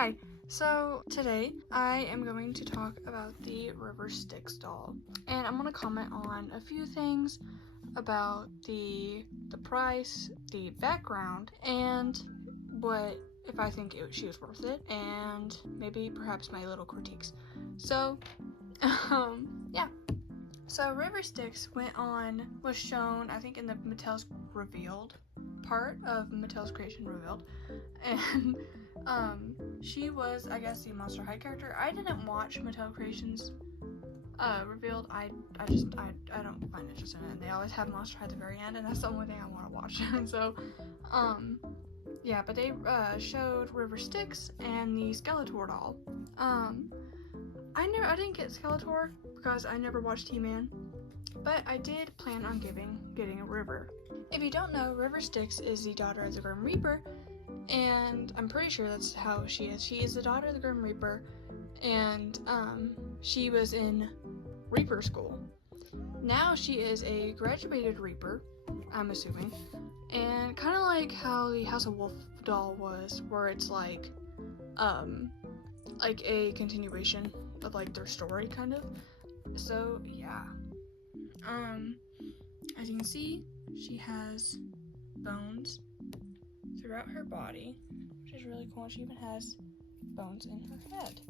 Hi, so today I am going to talk about the River Styxx doll, and I'm going to comment on a few things about the price, the background, and what if I think she was worth it, and maybe perhaps my little critiques. So, yeah. So River Styxx was shown, I think, in the Mattel's Revealed part of Mattel's Creation Revealed, and she was, I guess, the Monster High character. I didn't watch Mattel Creations Revealed. I don't find interest in it, and they always have Monster High at the very end, and that's the only thing I want to watch. And so, yeah, but they showed River Styxx and the Skeletor doll. I didn't get Skeletor because I never watched He-Man, but I did plan on getting a River. If you don't know, River Styxx is the daughter of the Grim Reaper, and I'm pretty sure that's how she is. She is the daughter of the Grim Reaper, and she was in Reaper school. Now she is a graduated Reaper, I'm assuming, and kind of like how the House of Wolf doll was, where it's like a continuation of like their story, kind of. So yeah, as you can see, she has bones throughout her body, which is really cool. She even has bones in her head.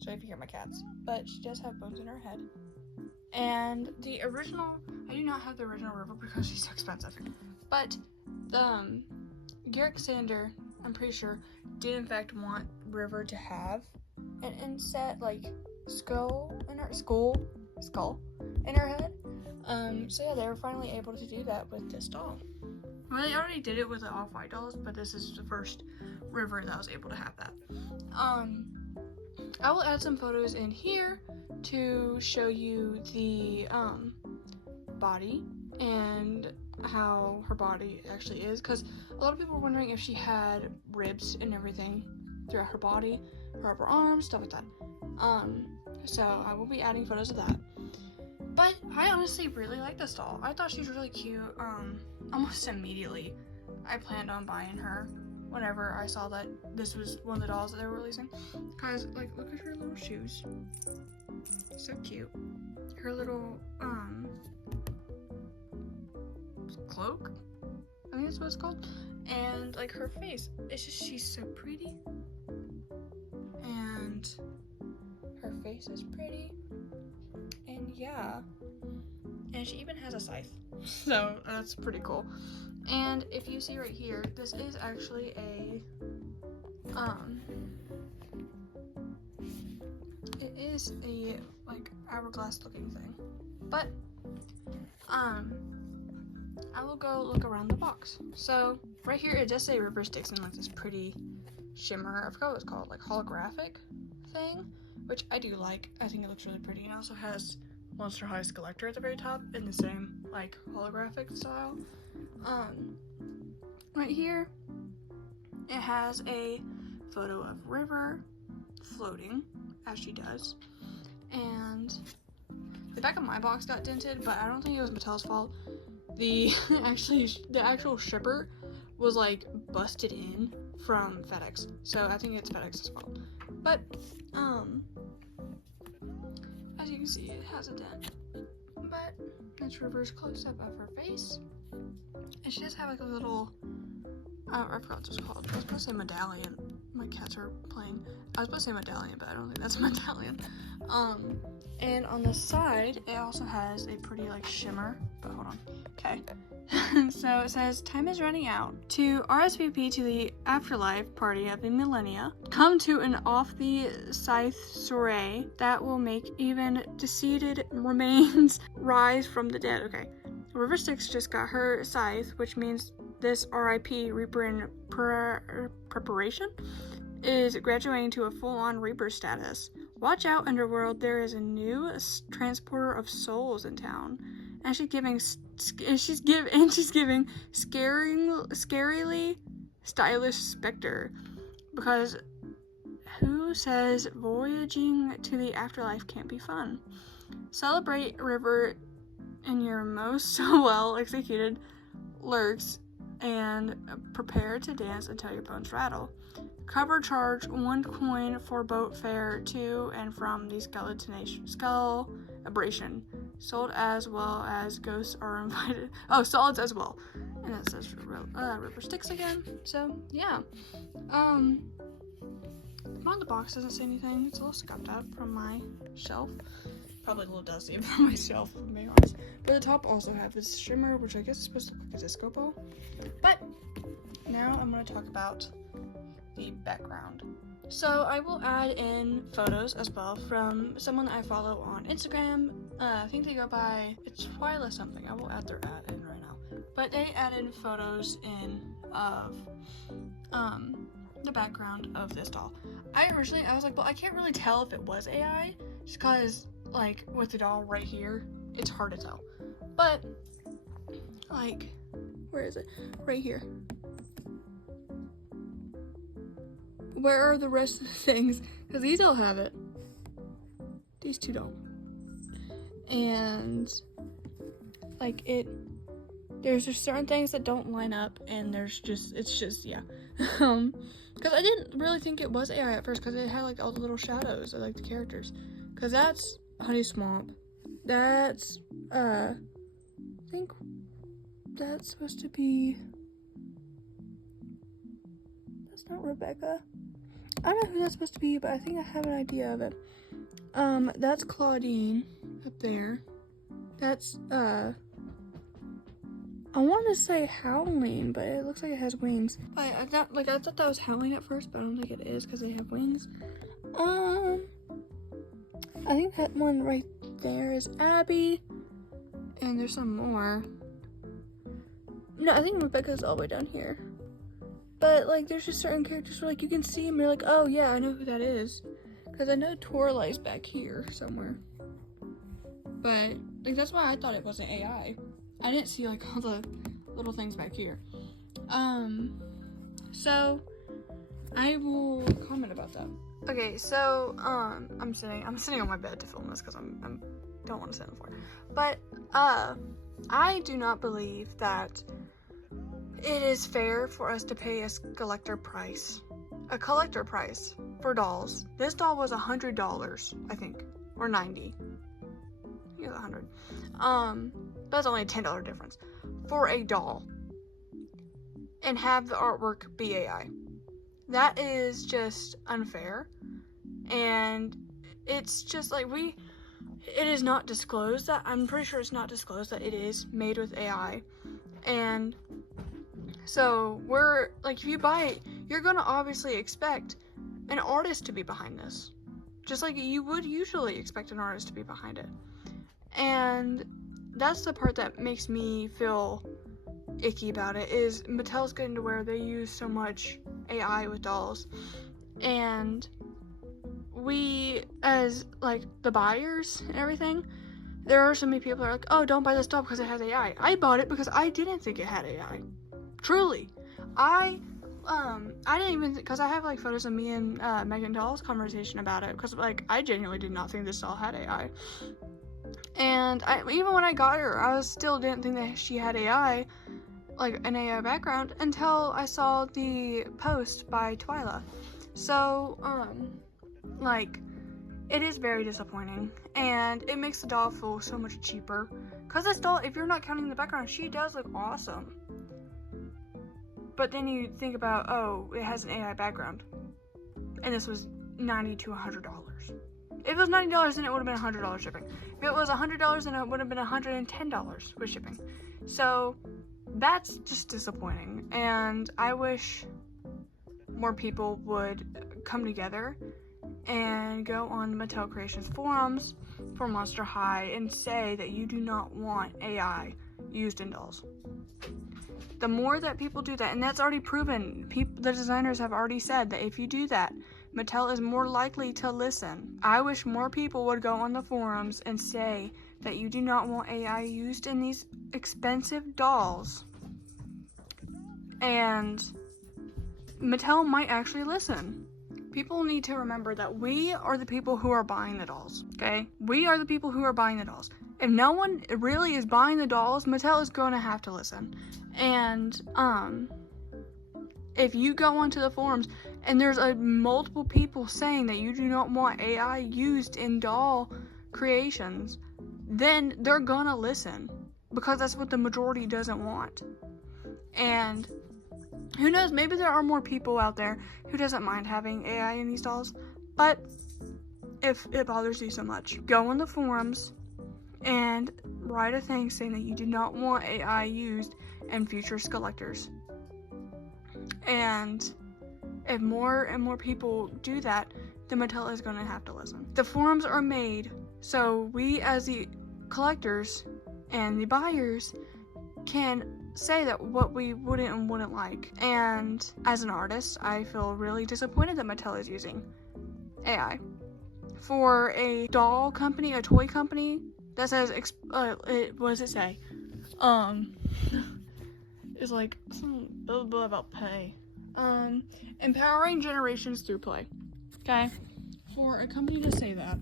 Sorry if you hear my cats, but she does have bones in her head. And the original, I do not have the original River because she's so expensive, but Garrick Sander, I'm pretty sure, did in fact want River to have an inset like skull in her head. So yeah, they were finally able to do that with this doll. Well, they already did it with the Off-White dolls, but this is the first River that was able to have that. I will add some photos in here to show you the body and how her body actually is, because a lot of people were wondering if she had ribs and everything throughout her body, her upper arms, stuff like that. So I will be adding photos of that. But I honestly really like this doll. I thought she was really cute. Almost immediately I planned on buying her whenever I saw that this was one of the dolls that they were releasing. Cause like, look at her little shoes. So cute. Her little cloak, I think that's what it's called. And like her face, it's just, she's so pretty. And her face is pretty. And yeah, and she even has a scythe, so that's pretty cool. And if you see right here, this is actually it is a like hourglass looking thing. But I will go look around the box. So right here it does say River Styxx in like this pretty shimmer, I forgot what it's called, like holographic thing, which I do like. I think it looks really pretty. And it also has Monster High's Collector at the very top in the same like holographic style. Right here it has a photo of River floating as she does, and the back of my box got dented, but I don't think it was Mattel's fault. The actual shipper was like busted in from FedEx, so I think it's FedEx's fault. But as you can see, it has a dent. But that's River's close-up of her face. And she does have like a little, I forgot what it's called. I was supposed to say medallion. My cats are playing. I was supposed to say medallion, but I don't think that's a medallion. And on the side, it also has a pretty like shimmer, but hold on. Okay. So it says, time is running out. To RSVP to the afterlife party of the millennia, come to an off the scythe soiree that will make even deceased remains rise from the dead. Okay. River Styxx just got her scythe, which means this RIP Reaper in preparation is graduating to a full-on Reaper status. Watch out, Underworld, there is a new transporter of souls in town. And she's giving scarily stylish specter, because who says voyaging to the afterlife can't be fun? Celebrate River in your most well executed lurks and prepare to dance until your bones rattle. Cover charge 1 coin for boat fare to and from the celebration. Sold as well as ghosts are invited. Oh, solids as well. And it says River Styxx again. So yeah. On the box doesn't say anything. It's a little scuffed up from my shelf. Probably a little dusty from my shelf, to be honest. But the top also have this shimmer, which I guess is supposed to look like a disco ball. But now I'm going to talk about the background. So I will add in photos as well from someone that I follow on Instagram. I think they go by, it's Twyla something. I will add their ad in right now. But they added photos in of the background of this doll. I was like, well, I can't really tell if it was AI, just because, like, with the doll right here, it's hard to tell. But, like, where is it? Right here. Where are the rest of the things? Because these all have it. These two don't. And, like, there's just certain things that don't line up, and it's just, yeah. Because I didn't really think it was AI at first, because it had, like, all the little shadows of, like, the characters. Because that's Honey Swamp. That's, I think that's supposed to be, that's not Rebecca. I don't know who that's supposed to be, but I think I have an idea of it. That's Claudine up there. That's, I want to say Howling, but it looks like it has wings. But I thought that was Howling at first, but I don't think it is because they have wings. I think that one right there is Abby, and there's some more. No, I think Rebecca's all the way down here. But, like, there's just certain characters where, like, you can see them, you're like, oh, yeah, I know who that is. Because I know Toralai's back here somewhere. But, like, that's why I thought it wasn't AI. I didn't see, like, all the little things back here. So, I will comment about that. Okay, so, I'm sitting on my bed to film this because I don't want to sit on the floor. But, I do not believe that it is fair for us to pay a collector price for dolls. This doll was $100, I think, or $90. Yeah, $100. That's only a $10 difference for a doll, and have the artwork be AI. That is just unfair, and it's just like it is not disclosed that, I'm pretty sure it's not disclosed that it is made with AI, and so we're, like, if you buy it, you're gonna obviously expect an artist to be behind this, just like you would usually expect an artist to be behind it, and that's the part that makes me feel icky about it, is Mattel's getting to where they use so much AI with dolls, and we, as, like, the buyers and everything, there are so many people that are like, oh, don't buy this doll because it has AI. I bought it because I didn't think it had AI. Truly. I didn't even, because I have, like, photos of me and Megan Doll's conversation about it, because, like, I genuinely did not think this doll had AI. And even when I got her, I still didn't think that she had AI, like an AI background, until I saw the post by Twyla. So, like, it is very disappointing, and it makes the doll feel so much cheaper. Because this doll, if you're not counting the background, she does look awesome. But then you think about, oh, it has an AI background, and this was $90 to $100. If it was $90, then it would have been $100 shipping. If it was $100, then it would have been $110 with shipping. So that's just disappointing, and I wish more people would come together and go on Mattel Creations forums for Monster High and say that you do not want AI used in dolls. The more that people do that, and that's already proven, the designers have already said that if you do that, Mattel is more likely to listen. I wish more people would go on the forums and say that you do not want AI used in these expensive dolls, and Mattel might actually listen. People need to remember that we are the people who are buying the dolls, okay? We are the people who are buying the dolls. if no one really is buying the dolls, Mattel is going to have to listen. And if you go onto the forums and there's multiple people saying that you do not want AI used in doll creations, then they're gonna listen, because that's what the majority doesn't want. And who knows, maybe there are more people out there who doesn't mind having AI in these dolls, but if it bothers you so much, go on the forums and write a thing saying that you do not want AI used in future collectors. And if more and more people do that, then Mattel is going to have to listen. The forums are made so we as the collectors and the buyers can say that what we wouldn't and wouldn't like. And as an artist, I feel really disappointed that Mattel is using AI. For a doll company, a toy company that says, what does it say? It's like some blah blah about play. Empowering generations through play. Okay? For a company to say that,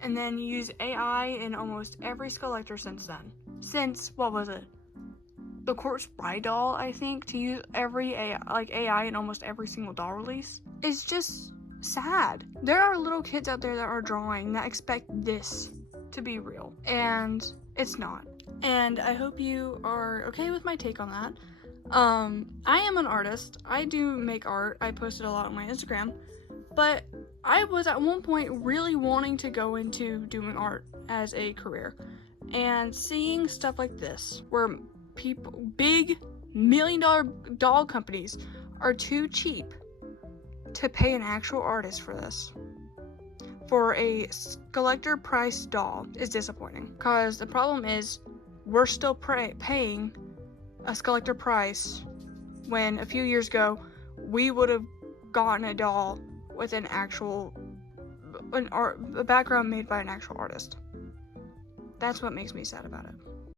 and then use AI in almost every collector since then. Since, what was it? The Corpse Bride doll, I think, to use every AI in almost every single doll release. It's just sad. There are little kids out there that are drawing that expect this to be real, and it's not. And I hope you are okay with my take on that. I am an artist. I do make art. I posted a lot on my Instagram, but I was at one point really wanting to go into doing art as a career, and seeing stuff like this where people, big $1 million doll companies, are too cheap to pay an actual artist for this, for a collector price doll, is disappointing. Because the problem is, we're still paying a collector price when a few years ago we would have gotten a doll with a background made by an actual artist. That's what makes me sad about it.